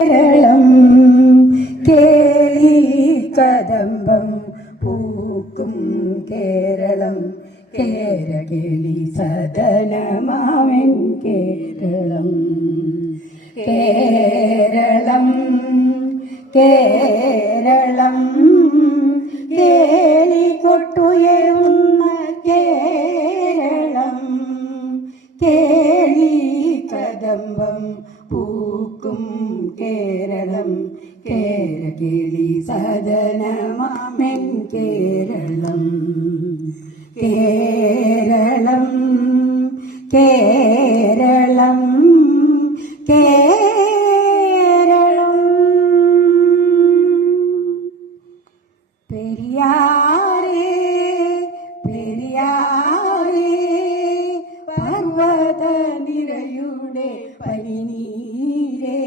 കേരളം കേളി കദംബം പൂക്കും കേരളം കേരകേളി സദനമാവൻ കേരളം കേരളം കേരളം കേളി കൊട്ടുയരുന്ന കേരളം കേളി കദംബം പൂക്കും കേരളം കേരകേളി സദനമാമൻ കേരളം കേരളം കേരളം കേരളം പെരിയാറേ പെരിയാറേ പർവ്വത നിരയുടെ പനിനീരേ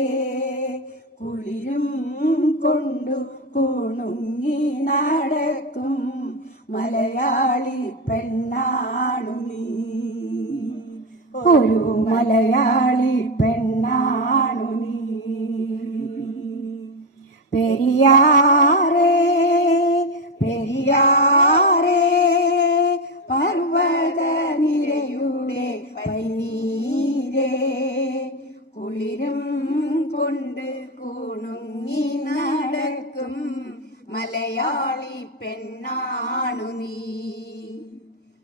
കുളിരും കൊണ്ടു കുണുങ്ങി നടക്കും മലയാളി പെണ്ണാണു നീ ഒരു മലയാളി പെണ്ണാണു നീ പെരിയാറേ പെരിയാറേ പർവ്വത നിരയുടെ പനിനീരേ കുളിരും കൊണ്ട് കുണുങ്ങി നടക്കും മലയാളി പെണ്ണാണു നീ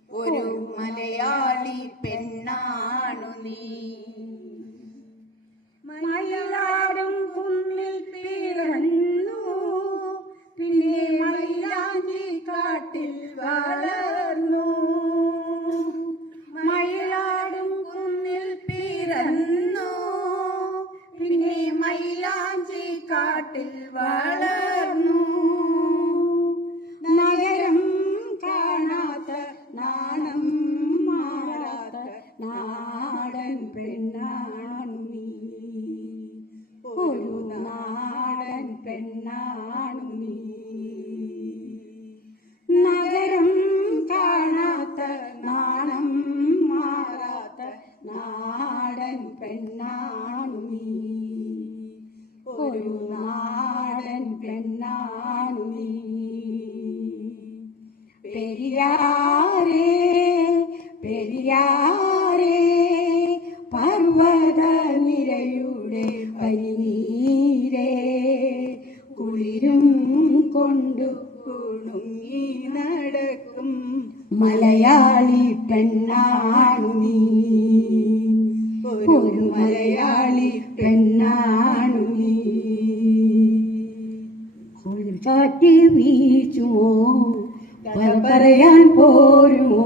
ഒരു മലയാളി പെണ്ണാണു നീ മയിലാടും കുന്നിൽ പിറന്നു പിന്നെ മയിലാഞ്ചി കാട്ടിൽ വളർന്നു മയിലാടും കുന്നിൽ പിറന്നു പിന്നെ മയിലാഞ്ചി കാട്ടിൽ വളർന്നു നഗരം കാണാത്ത നാണം മാറാത്ത നാടൻ പെണ്ണാണു നീ ഒരു നാടൻ പെണ്ണാണു നീ നഗരം കാണാത്ത നാണം മാറാത്ത നാടൻ പെണ്ണാണു നീ ഒരു നാടൻ പെണ്ണാണു നീ പെരിയാറേ പെരിയാറേ പർവ്വത നിരയുടെ പനിനീരേ കുളിരും കൊണ്ടു കുണുങ്ങി നടക്കും മലയാളി പെണ്ണാണു നീ ഒരു മലയാളി പെണ്ണാണു നീ കാറ്റ് വീശുമോ പറയാൻ പോരുമോ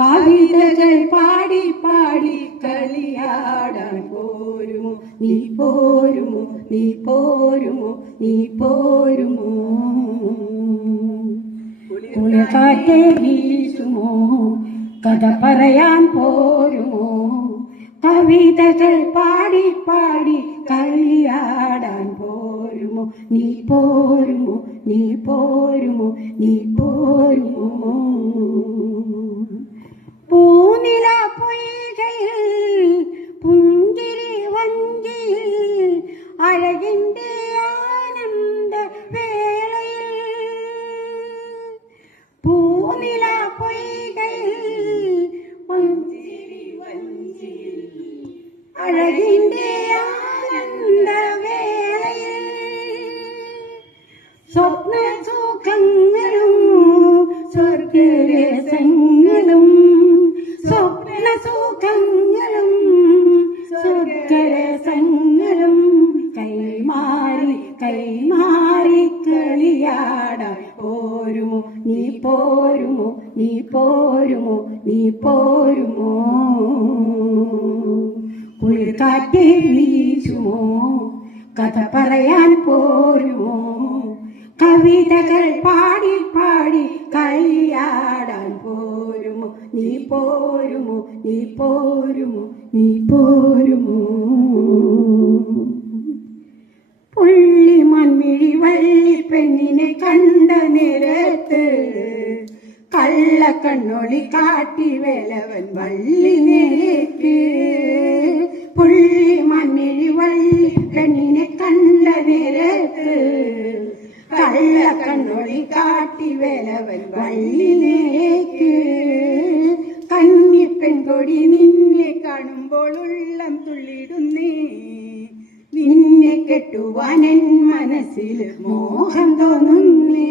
കവിതകൾ പാടി പാടി കളിയാടാൻ പോരുമോ നീ പോരുമോ നീ പോരുമോ നീ പോരുമോ കുളിർക്കാറ്റ് വീശുമോ കഥ പറയാൻ പോരുമോ കവിതകൾ പാടി പാടി കളിയാടാൻ പോരുമോ നീ പോരുമോ നീ പോരുമോ നീ പോരുമോ പൂനില പൊയ്കയിൽ പുഞ്ചിരി വഞ്ചിയിൽ അഴകിൻ്റെ ആനന്ദ വേളയിൽ പൂനില പൊയ്കയിൽ പുഞ്ചിരി വഞ്ചിയിൽ അഴകിൻ്റെ ആനന്ദ വേളയിൽ സ്വപ്ന സുഖങ്ങളും സ്വർഗരസങ്ങളും സ്വപ്ന സുഖങ്ങളും സ്വർഗരസങ്ങളും കൈമാറി കൈമാറി കളിയാടാൻ പോരുമോ നീ പോരുമോ നീ പോരുമോ നീ പോരുമോ കുളിർക്കാറ്റ് വീശുമോ കഥ പറയാൻ പോരുമോ കവിതകൾ പാടി പാടി കളിയാടാൻ പോരുമോ നീ പോരുമോ നീ പോരുമോ നീ പോരുമോ പുള്ളി മൺമിഴി വള്ളി പെണ്ണിനെ കണ്ട നേരത്ത് കള്ളക്കണ്ണൊളി കാട്ടി വേലവൻ വള്ളി നേരേക്ക് പുള്ളി മൺമിഴി വള്ളി പെണ്ണിനെ പെൺകൊടി നിന്നെ കാണുമ്പോൾ ഉള്ളം തുള്ളിടുന്നേ നിന്നെ കെട്ടുവാൻ എൻ മനസ്സിൽ മോഹം തോന്നുന്നേ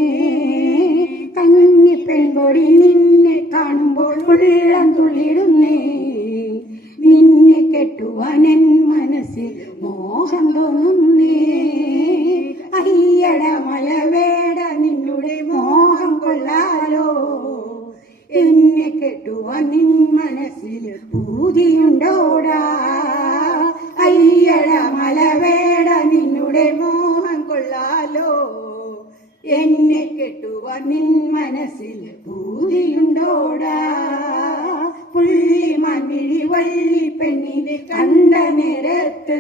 കന്നി പെൺകൊടി നിന്നെ കാണുമ്പോൾ ഉള്ളം തുള്ളിടുന്നേ നിന്നെ കെട്ടുവാൻ എൻ മനസ്സിൽ മോഹം തോന്നുന്നേ അയ്യട മലവേട നിന്നുടെ മോഹം കൊള്ളാലോ എന്നെ കെട്ടുവാൻ നിൻ മനസ്സിൽ പൂതിയുണ്ടോടാ അയ്യട മലവേട നിന്നുടെ മോഹം കൊള്ളാലോ എന്നെ കെട്ടുവാൻ നിൻ മനസ്സിൽ പൂതിയുണ്ടോടാ പുള്ളിമാൻ മിഴി വള്ളി പെണ്ണിനെ കണ്ട നേരത്ത്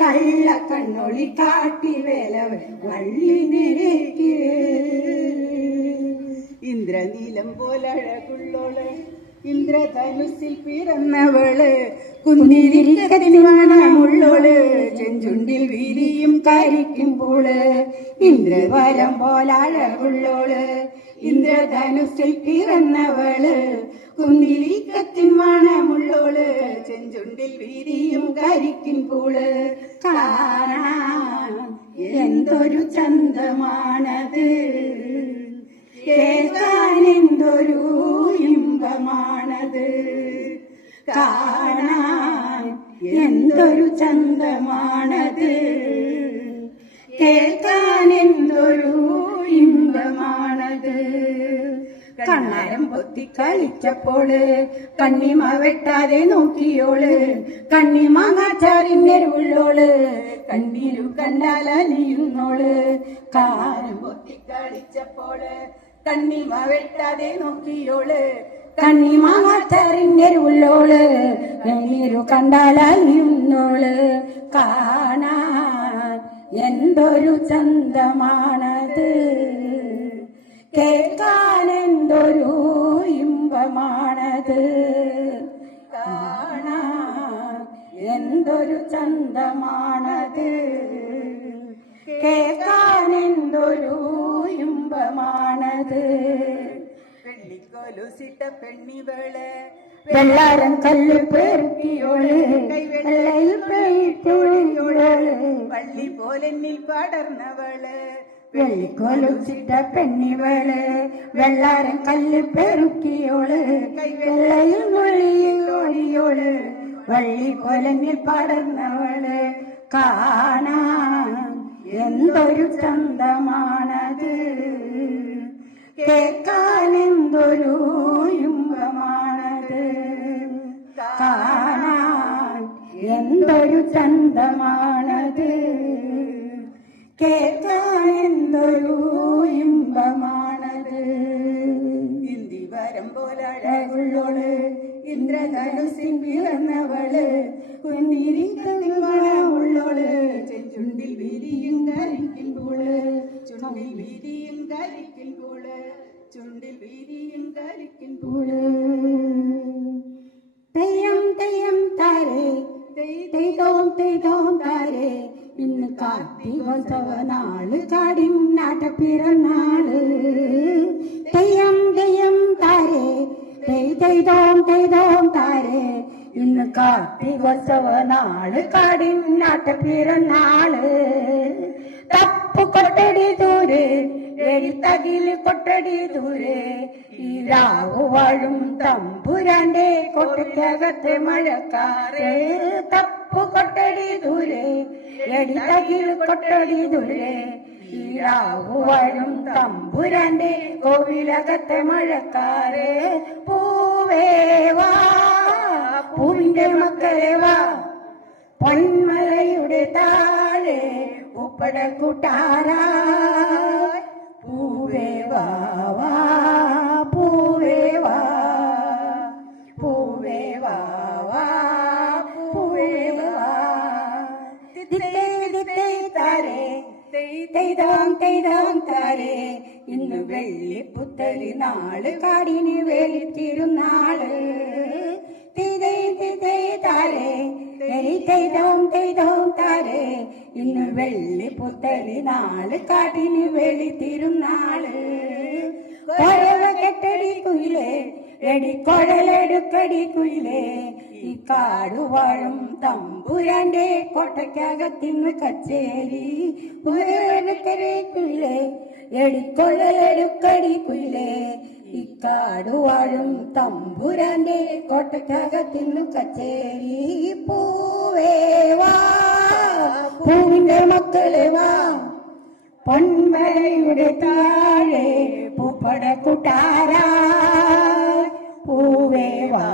കള്ള കണ്ണൊളി കാട്ടി വേലവൻ വള്ളി നിരക്ക് ഇന്ദ്രനീലം പോലഴകുള്ളോള് ഇന്ദ്രധനുസിൽ പിറന്നവള് കുന്നിരിക്കത്തിനുള്ളോള് ചെഞ്ചുണ്ടിൽ വീരിയും കരിക്കുമ്പോള് ഇന്ദ്രവരം പോലഴകുള്ളോള് ഇന്ദ്രധനുസിൽ പിറന്നവള് കുന്നിരിക്കത്തിൻ മണമുള്ളോള് ചെഞ്ചുണ്ടിൽ വീരിയും കരിക്കുമ്പോള് കാണാൻ എന്തൊരു ചന്തമാണത് കേൾക്കാൻ എന്തൊരു ഇമ്പമാണത് കാണാൻ എന്തൊരു ചന്തമാണത് കേൾക്കാൻ എന്തൊരു ഇമ്പമാണത് കണ്ണാരം പൊത്തി കളിച്ചപ്പോള് കണ്ണിമ വെട്ടാതെ നോക്കിയോള് കണ്ണിമാങ്ങാച്ചാറിന്നെരുള്ളോള് കണ്ണീരു കണ്ടാലലിയുന്നോള് കാരം പൊത്തി കളിച്ചപ്പോള് കണ്ണിമ വെട്ടാതെ നോക്കിയോള് കണ്ണിമാങ്ങാച്ചാറിന്നെരുള്ളോള് കണ്ണീരു കണ്ടാലലിയുന്നോള് കാണാൻ എന്തൊരു ചന്തമാണത് കേൾക്കാൻ എന്തൊരു ഇമ്പമാണത് കാണാൻ എന്തൊരു ചന്തമാണത് കേൾക്കാൻ എന്തൊരു ഇമ്പമാണത് വെള്ളിക്കോലുസിട്ട പെണ്ണിവള് വെള്ളാരം കല്ല് പെറുക്കിയോള് വെള്ളയിൽ പെയ്ത്തോള് വള്ളി പോലെന്നിൽ പടർന്നവള് വെള്ളിക്കോലുസിട്ട പെണ്ണിവള് വെള്ളാരം കല്ല് പെറുക്കിയോള് വെള്ളയിൽ മൊഴിയോടിയോള് വള്ളി പോലെന്നിൽ പടർന്നവള് കാണാൻ എന്തൊരു ചന്തമാണത് കേൾക്കാൻ എന്തൊരു ഇമ്പമാണത് കാണാൻ എന്തൊരു ചന്തമാണത് കേൾക്കാൻ എന്തൊരു ഇമ്പമാണത് ഇന്ദിവരം പോലഴകുള്ളോള് ഇന്ദ്രധനുസിൻ പിറന്നവള് കുന്നിരിക്കുള്ളോള് ചെഞ്ചുണ്ടിൽ വീരിയും കരിക്കുമ്പോള് ചുണ്ടിൽ വീരിയും കരിക്കുമ്പോള് ചുണ്ടിൽ വീരിയും കരിക്കുമ്പോള് തെയ്യം തെയ്യം താരേ തെയ്തോം തെയ്തോം താരേ ഇന്ന് കാർത്തികോത്സവ നാള് കാടിനാട്ട പിറന്നാള് തെയ്യം തെയ്യം താരേ തെയ്തോം തെയ്തോം താരേ ഇന്ന് കാർത്തികോത്സവ നാള് കാടിനാട്ട പിറന്നാള് തപ്പു കൊട്ടടി ദൂരെ എഴുത്തകില് കൊട്ടടി ദൂരെ ഈ രാവു വാഴും തമ്പുരാന്റെ കൊട്ടയ്ക്കകത്തെ മഴക്കാറ് തപ്പു കൊട്ടടി ദൂരെ എഴുത്തകില് കൊട്ടടി ദൂരെ ഈ രാവു വാഴും തമ്പുരാന്റെ കോവിലകത്തെ മഴക്കാറ് പൂവേ വാ പൂവിന്റെ മക്കളെ വാ പൊന്മലയുടെ താഴെ ഉപ്പട കൂട്ടാരാ പൂവേ വാ വാ പൂവേ വാ പൂവേ വാ വാ പൂവേ വാ താരേ തെയ്തോം താരേ ഇന്ന് വെള്ളിപ്പുത്തരി നാള് കാടിന് വെളിത്തിരുന്നാള് താരേ തെയ്തോം താരേ ഇന്ന് വെള്ളിപ്പുത്തരി നാള് കാടിന് വെളിത്തിരുന്നാള് കൊരവ കെട്ടടി കുയിലേ എടിക്കൊഴലെടുക്കടി കുയിലേ ഈ കാടുവാഴും തമ്പുരാന്റെ കോട്ടയ്ക്കകത്തിന്ന് കച്ചേരി എടുക്കടി കുയിലേ എടിക്കൊഴലെടുക്കടി കുയിലേ ഈ കാടുവാഴും തമ്പുരാന്റെ കോട്ടയ്ക്കകത്തിന്നു കച്ചേരി പൂവേ വാ പൂവിന്റെ മക്കളെ വാ പൊന്മലയുടെ താഴെ പൂപ്പട കൂട്ടാരാ പൂവേ വാ